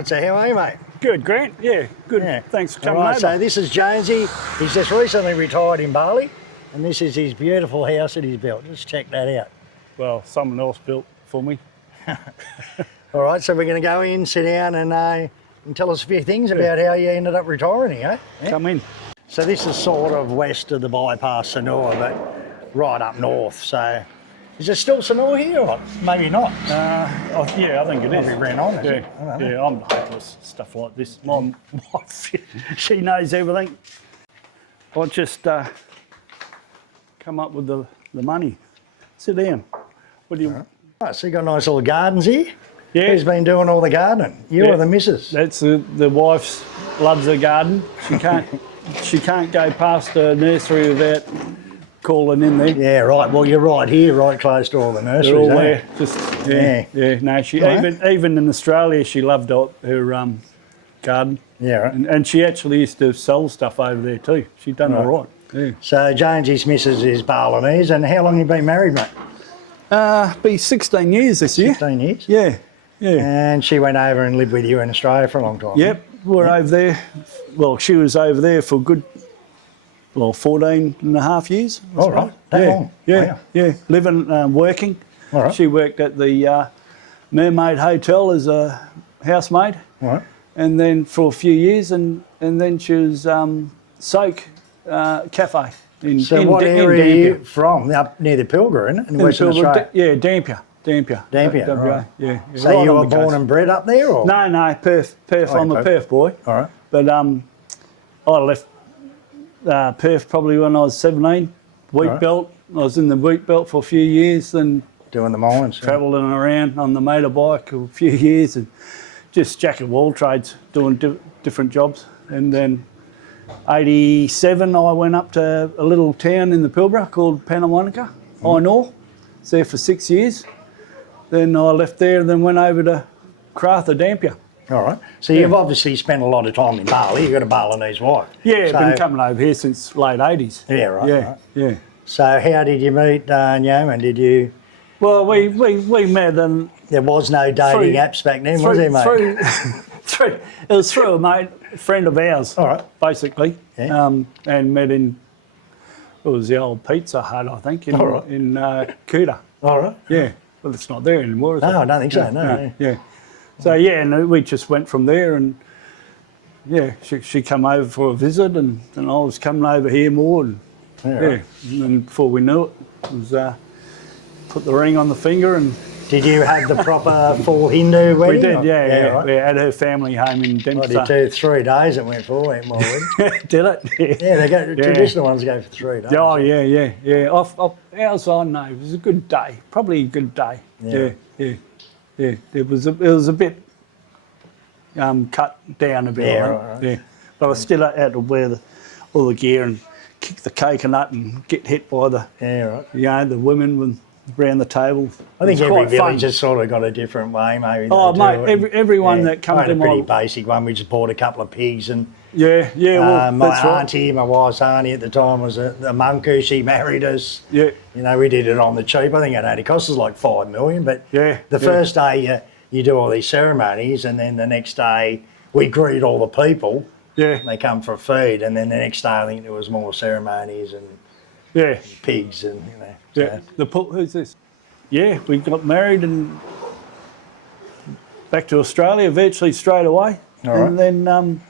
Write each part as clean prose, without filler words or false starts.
right, so how are you, mate? Good, Grant. Yeah, good. Yeah. Thanks for coming All right, over. so this is Jonsey. He's just recently retired in Bali, and this is his beautiful house that he's built. Just check that out. Well, someone else built for me. All right, so we're going to go in, sit down, and tell us a few things about how you ended up retiring here. Yeah? Come in. So this is sort of west of the bypass Sanur, but right up north. So is there still Sanur here, or maybe not? Yeah, I think it is. Probably ran on, is it? I don't know. Yeah, I'm hopeless stuff like this. My wife, she knows everything. I just come up with the money. Sit down. What do you? Right, so you got nice little gardens here. Yeah. Who's been doing all the gardening? You or the missus? That's the wife's loves the garden. She can't go past the nursery without calling in there. Yeah, right. Well, you're right here, right close to all the nurseries. They're all eh? there. Just yeah. No, she even in Australia, she loved her garden. Yeah, right. And she actually used to sell stuff over there too. She'd done all right. Yeah. So Jonesy's missus is Balinese, and how long you been married, mate? Be 16 years this year. 16 years. Yeah. And she went over and lived with you in Australia for a long time. Yep, we're over there. Well, she was over there for good, 14 and a half years. All right, that long? Yeah, Wow. yeah. Living, working. All right. She worked at the Mermaid Hotel as a housemaid. All right. And then for a few years, and then she was Soak Cafe in So in, what in area are Dampier. you from? Up near the Pilbara, isn't it? In Western Pilbara, Australia. Yeah, Dampier. Dampier, WA, right. Yeah. So right you on were the born coast. and bred up there, or? No, Perth. I'm a Perth boy. All right. But I left Perth probably when I was 17. Wheat belt. I was in the wheat belt for a few years, then Doing the mines. travelling around on the motorbike a few years, and just jack of all trades, doing different jobs. And then 87, I went up to a little town in the Pilbara called Panamonica, Iron Ore. Was there for 6 years. Then I left there and then went over to Crather, Dampier. All right. So you've obviously spent a lot of time in Bali. You've got a Balinese wife. Yeah, So- been coming over here since late 80s. Yeah, right. Yeah, right. yeah. So how did you meet Nyoman? Did you? Well, we met and There was no dating apps back then, was there, mate? it was through a friend of ours, All right. basically, Yeah. and met in, it was the old Pizza Hut, I think, in Kuta. All right. Yeah, well, it's not there anymore, is it? No, I don't think so, no. Yeah. So, yeah, and we just went from there, and, yeah, she come over for a visit, and I was coming over here more, and, Right. and then before we knew it, it was put the ring on the finger, and Did you have the proper full Hindu wedding? we did, or- yeah. Right. We had her family home in I Dempster. did 3 days it went for, went my wedding. Did it? Yeah, they go, traditional ones go for 3 days. Oh, yeah. Ours, I know, it was a good day. Probably a good day. Yeah. It was a bit cut down a bit. Yeah, I think. right. Yeah. But I still had to wear all the gear and kick the coconut and get hit by the women around the table. I think It was every quite fun. village has sort of got a different way, maybe. Oh, they mate, do it. everyone that comes I had to a pretty my... basic one. We just bought a couple of pigs and well, my that's right. auntie, my wife's auntie at the time was a monk who she married us. Yeah. You know, we did it on the cheap. I think it only cost us like $5 million. But the Yeah. first day you do all these ceremonies, and then the next day we greet all the people. Yeah. They come for a feed, and then the next day I think there was more ceremonies and Yeah. pigs and you know. Yeah. Who's this? Yeah, we got married and back to Australia virtually straight away. All right. And then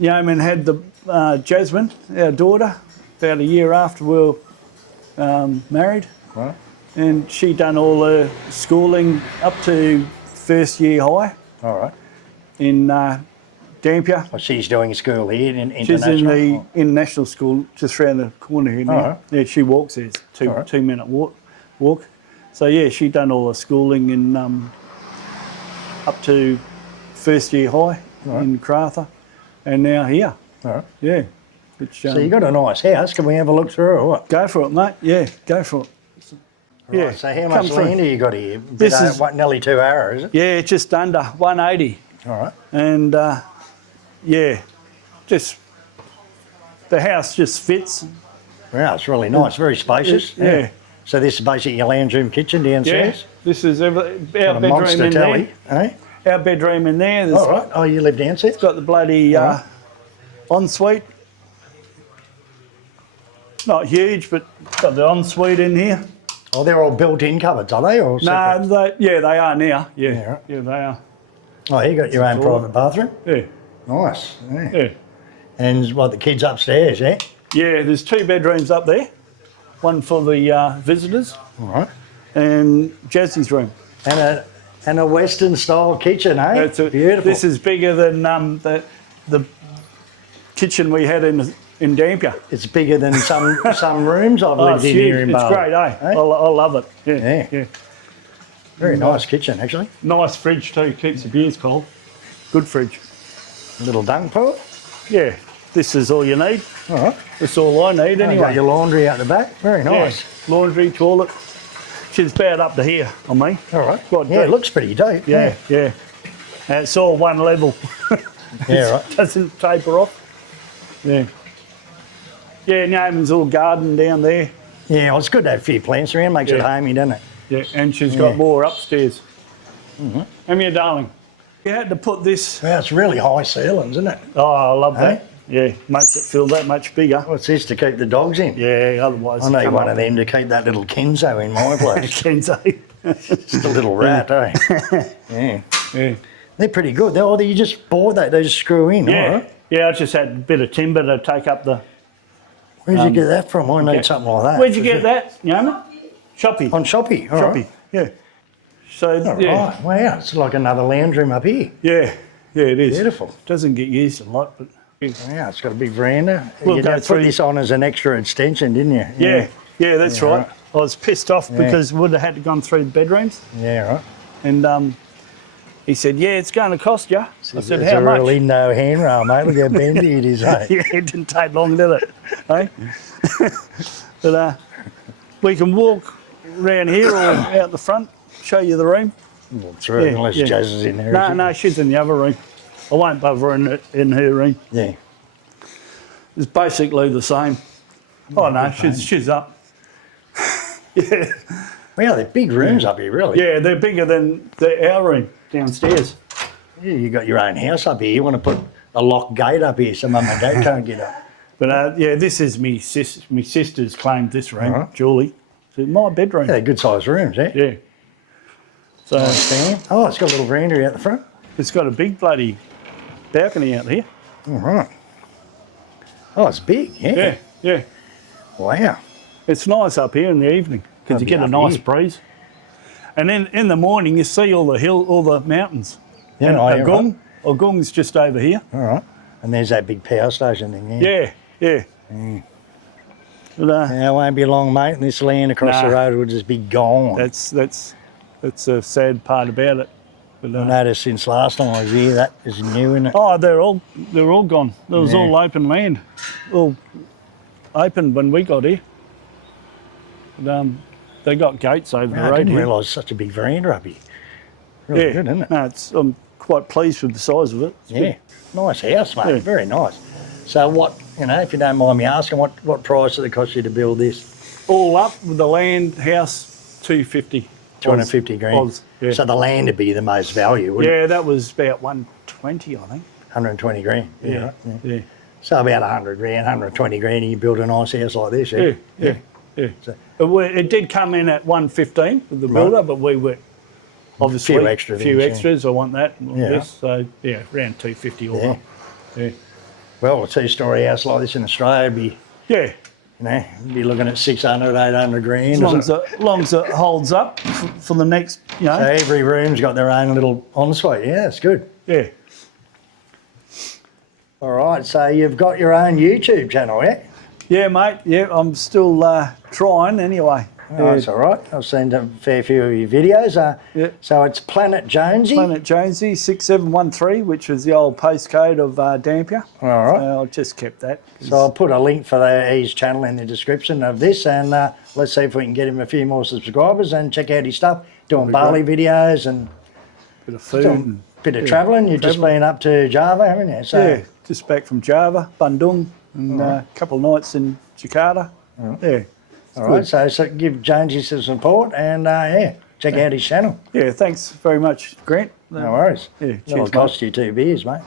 Yeoman had the Jasmine, our daughter, about a year after we were married. Right. And she done all her schooling up to first year high All right. in Dampier. Well, she's doing school here in She's international. in the international school just around the corner here now. Alright. Yeah, she walks there. It's a Alright. 2-minute walk. So yeah, she done all her schooling in up to first year high in Crather, and now here. All right. Yeah. Which, So you got a nice house. Can we have a look through or what? go for it, mate. Yeah, go for it. Yeah. Right, so how much come through. land have you got here? This is- nearly 2 hours, is it? Yeah, just under 180, All right. and yeah, just the house just fits. Wow, it's really nice. Very spacious. Yeah. So this is basically your lounge room, kitchen Yeah. downstairs. This is our Got a bedroom monster in telly, there. eh? our bedroom in there. There's All right. Oh, you live downstairs? got the bloody ensuite. Not huge, but got the ensuite in here. Oh, they're all built-in cupboards, are they? Or separate? No, they are now. Yeah, Yeah. yeah, they are. Oh, you got your own private bathroom? Yeah, Nice. Yeah. yeah. And what, the kids upstairs, yeah? Yeah, there's 2 bedrooms up there. One for the visitors All right. and Jessie's room. And a Western-style kitchen, eh? That's it. Beautiful. This is bigger than the kitchen we had in Dampier. It's bigger than some rooms I've lived in here in Bali. It's great, eh? I love it. Yeah. Yeah. Very nice kitchen, actually. Nice fridge too, keeps the beers cold. Good fridge. Little dunk pool. Yeah, this is all you need. All right. That's all I need You anyway. got your laundry out the back. Very nice. Yeah. Laundry, toilet. She's about up to here on me. All right. Quite Yeah, it deep. looks pretty deep. Yeah. It's all one level. Yeah, right. Doesn't taper off. Yeah. Yeah, Naaman's all garden down there. Yeah, well, it's good to have a few plants around. Makes it homey, doesn't it? Yeah, and she's got more upstairs. Come here, darling. You had to put this. Well, it's really high ceilings, isn't it? Oh, I love that. Yeah, makes it feel that much bigger. What's this to keep the dogs in? Yeah, otherwise. I need one of them to keep that little Kenzo in my place. Kenzo. Just a little rat, eh? Yeah. Yeah. They're pretty good. You just bought that, they just screw in, all Yeah. right? Yeah, I just had a bit of timber to take up the. Where'd you get that from? I need something like that. Where'd you get that, Naaman? Shoppy. On Shopee, all right. Shoppy. Yeah. So All yeah. right. Wow, it's like another lounge room up here. Yeah. Yeah, it is. Beautiful. Doesn't get used a lot, but. Yeah, it's got a big veranda. We'll You go put through- this on as an extra extension, didn't you? Yeah, that's Yeah, right. right. I was pissed off because would have had to gone through the bedrooms, Yeah, right. and he said, "Yeah, it's going to cost you." I said, It's "How a much?" real Indo handrail, mate. Look how bendy it is, eh? Yeah, it didn't take long, did it? Hey? But we can walk around here or out the front, show you the room. Walk through, Yeah, unless yeah. Jazz is in there. No, is he? no, she's in the other room. I won't bother in her room. Yeah. It's basically the same. Oh no, she's up. Yeah, Well, they're big rooms up here, really. yeah, they're bigger than our room downstairs. Yeah, you got your own house up here. You want to put a locked gate up here so mum and dad can't get up. But yeah, this is me sister's claimed this room, Alright. Julie. So my bedroom. Yeah, they're good sized rooms, eh? Yeah. So Stand. Oh, it's got a little veranda out the front. it's got a big bloody balcony out here. All right. Oh, it's big, yeah. Yeah, yeah. Wow. It's nice up here in the evening because you Lovely get a up nice here. breeze. And then in the morning you see all the mountains. Yeah, and oh, yeah, Agung, Agung's just over here. All right. And there's that big power station thing there. Yeah, yeah. But, Yeah, it won't be long, mate, and this land across the Nah. road will just be gone. that's a sad part about it. But, I noticed since last time I was here, that is new, isn't it? oh, they're all gone. There was Yeah. all open land, all open when we got here. But, they got gates over the I road didn't here. realise such a big veranda up here. Really Yeah, good, isn't it? no, I'm quite pleased with the size of it. It's Yeah. good. Nice house, mate. Yeah. Very nice. So what, if you don't mind me asking, what price did it cost you to build this? All up with the land, house, 250. 250 grand. Oz, yeah. So the land would be the most value, wouldn't it? Yeah, that was about 120, I think. 120 grand. Yeah, right, yeah, So about 100 grand, 120 grand, and you build a nice house like this, yeah, yeah, yeah. So- It did come in at 115 with the builder, but we were obviously Few extra few things, yeah. extras. I want that. And Yeah. this, so yeah, around 250 all Yeah. up. Yeah, Well, a two-storey house like this in Australia would be, yeah. you'd be looking at 600, 800 grand. As long as it holds up for the next, So every room's got their own little ensuite. Yeah, that's good. yeah. All right, so you've got your own YouTube channel, yeah? Yeah, mate. Yeah, I'm still trying anyway. Oh, that's all right. I've seen a fair few of your videos. Yeah. So it's Planet Jonsey. Planet Jonsey 6713, which is the old postcode of Dampier. All right. I just kept that. So I'll put a link for his channel in the description of this, and let's see if we can get him a few more subscribers and check out his stuff. Doing Bali videos and Bit of food. doing a bit of travelling. You've just been up to Java, haven't you? So Yeah, just back from Java, Bandung, and a couple of nights in Jakarta. Yeah. all right. So give Jonesy some support, and check out his channel. Yeah, thanks very much, Grant. No worries. Yeah, It'll cheers, cost you 2 beers, mate.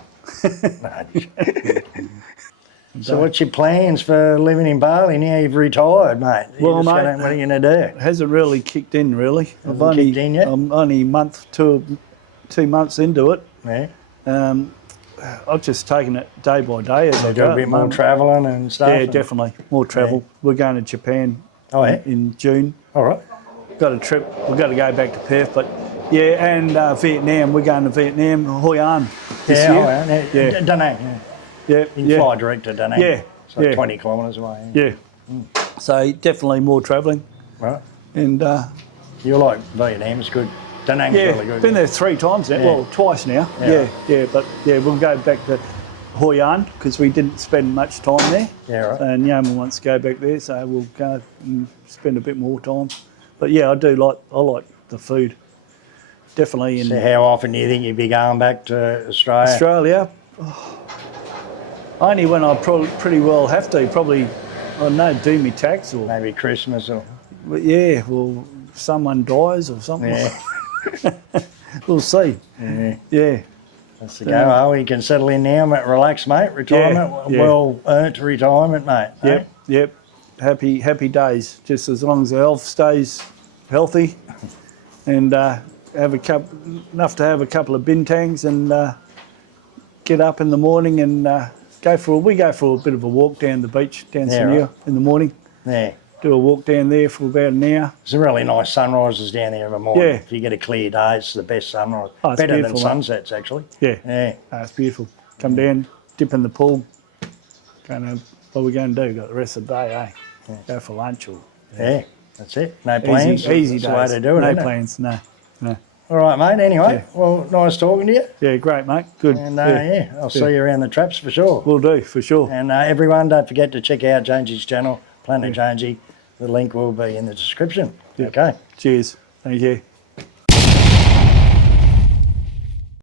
So what's your plans for living in Bali now you've retired, mate? Well, mate, what are you going to do? It hasn't really kicked in, really. Kicked in yet? I'm only a month to 2 months into it. Yeah. I've just taken it day by day as I Do go. a bit more travelling and stuff? Yeah, and- definitely. More travel. We're going to Japan in June. All right. Got a trip. We've got to go back to Perth, but yeah, and Vietnam. We're going to Vietnam, Hoi An this year. Yeah. Da Nang. Yeah, You can fly direct to Da Nang. Yeah, It's like 20 kilometres away. Yeah. So definitely more travelling. Right. And You like Vietnam, it's good. Da Nang's really good. been there 3 times now. Yeah. Well, twice now. But we'll go back to Hoi An because we didn't spend much time there. Yeah, right. And Yama wants to go back there, so we'll go and spend a bit more time. But yeah, I like the food. Definitely. So how often do you think you'd be going back to Australia? Australia, only when I pretty well have to. Probably, I don't know, do me tax or. Maybe Christmas or. But yeah, well, someone dies or something. Yeah. We'll see. Yeah. That's the go. Oh, you can settle in now, mate. Relax, mate. Retirement, well earned retirement, mate. Yep. Happy days. Just as long as the health stays healthy, and have enough to have a couple of bintangs and get up in the morning and we go for a bit of a walk down the beach down Sania in the morning. Yeah. Do a walk down there for about an hour. There's really nice sunrises down there in the morning. Yeah. If you get a clear day, it's the best sunrise. Oh, it's Better than beautiful, sunsets, actually. Yeah. Yeah. It's beautiful. Come down, dip in the pool. What are we going to do? Got the rest of the day, eh? Yeah. Go for lunch or. Yeah, that's it. No plans. Easy That's days. the way to do it, No isn't it? plans. No. All right, mate. Anyway, well, nice talking to you. Yeah, great, mate. Good. And I'll see you around the traps for sure. Will do, for sure. And everyone, don't forget to check out Jonsey's channel, Planet Jonsey. The link will be in the description. Yep. Okay. Cheers. Thank you.